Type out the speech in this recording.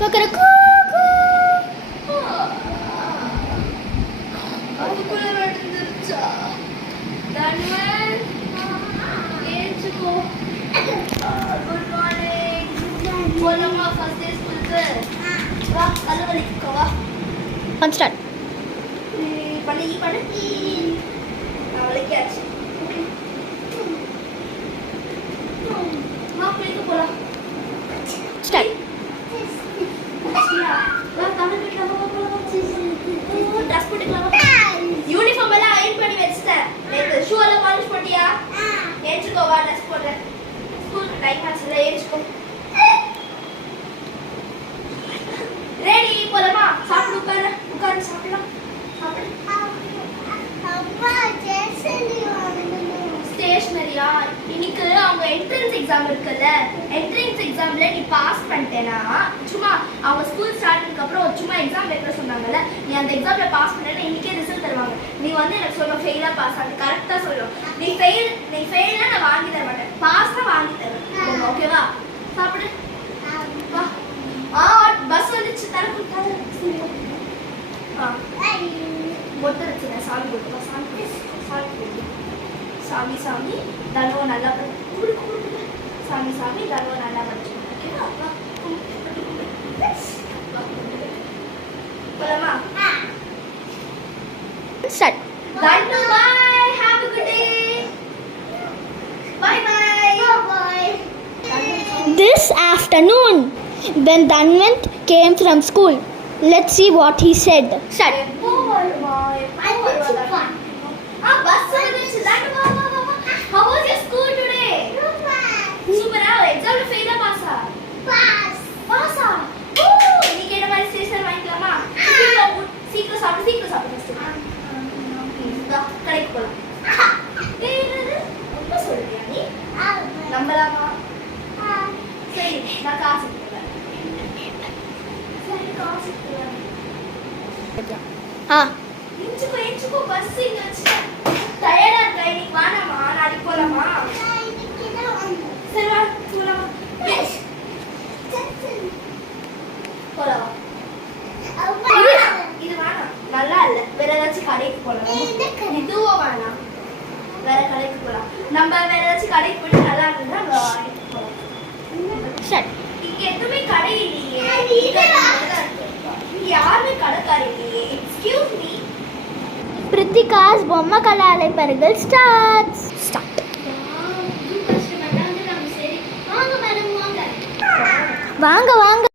கொக்கரக்கூ அதுக்குள்ள நடந்துருச்சா? தன்வன் ஏஞ்சுக்கோ. Good morning. போலாமா ஃபர்ஸ்ட் டே ஸ்கூலுக்கு? வா கல்லு வலிக்கோ வா. One start. பண்ணி நான் வலிக்காச்சு. வா குளிக்க போலாம். ஸ்டார்ட். வா தமிழ் கிட்ட ட்ரெஸ் போட்டுக்கலாம். யூனிஃபார்ம் எல்லாம் அயர்ன் பண்ணி வச்சிட்டேன். நேத்து ஷூ எல்லாம் பாலிஷ் பண்ணியா? ஏஞ்சுக்கோ வா ட்ரெஸ் போடுறேன். ஸ்கூலுக்கு டைம் ஆச்சுல ஏஞ்சுக்கோ. ரெடி போலாமா? சாப்பிடு உட்காரு சாப்பிடலாம். சாப்பிடு. ஸ்டேஷனரியா? இன்னைக்கு அவங்க என்ட்ரன்ஸ் எக்ஸாம் இருக்குல்ல, என்ட்ரன்ஸ் எக்ஸாம்ல நீ பாஸ் பண்ணிட்டேனா சும்மா அவங்க ஸ்கூல் ஸ்டார்ட்க்கு அப்புறம் சும்மா எக்ஸாம் வைக்க சொன்னாங்கல்ல, நீ அந்த எக்ஸாம்ல பாஸ் பண்ணேன்னா இன்னைக்கே ரிசல்ட் தருவாங்க. நீ வந்து எனக்கு சொல்லணும் ஃபெயிலா பாஸ் ஆனு கரெக்டா சொல்லணும். நீ ஃபெயில்னா நான் வாங்கி தர மாட்டேன், பாஸ்னா வாங்கி தருவேன். ஓகேவா? சாப்பிடு வா. பஸ் வந்துச்சு தரப்பு பொட்டு வச்சுருக்கேன். சாமி கொடுத்துருவா. சாமி சாமி தனுவை நல்லா குடு சாமி சாமி தனுவை நல்லா படிச்சுக்கணும். ஓகேவா? போலாமா? Start. Tanu bye. Have a good day. Bye bye. This afternoon, when Dhanwant came from school, let's see what he said. Start. எப்போ வருவா? பஸ் வந்துச்சு. தனு வா. How was your school today? சூப்பரா. எக்ஸாம்ல ஃபெயிலா பாஸா? பாஸா? ஓ, நீ கேட்ட மாதிரி ஸ்டேஷன் வாங்கிக்கலாமா? சீக்கிரம் சாப்பிடு ஃபர்ஸ்ட். வா கடைக்கு போலாம். ஏய் என்னது? ரொம்ப சொல்றியா நீ? நம்பலாமா? சரி நான் காசு கொடுக்குறேன். சரி காசு கொடுக்குறேன். ஏஞ்சுக்கோ பஸ் இங்க வச்சுட்டேன். டயர்டா இருக்கா இன்னைக்கு? வானாமா நாளைக்கு போலாமா? சரி வா போலாமா? போலாம். இது வேணாம், நல்லா இல்ல. வேற ஏதாச்சும் கடைக்கு போலாம். இதுவும் வேணாம், வேற கடைக்கு போலாம். நம்ம வேற ஏதாச்சும் கடைக்கு போயிட்டு நல்லா இருந்தா வாங்கிட்டு போலாம். Start. இங்க எதுவுமே கடை இல்லையே. யாருமே கடைக்காரி இல்லையே. Excuse me. Pritika's பொம்மை கலாலைப்பர்கள் starts. Start. வாங்க வாங்க.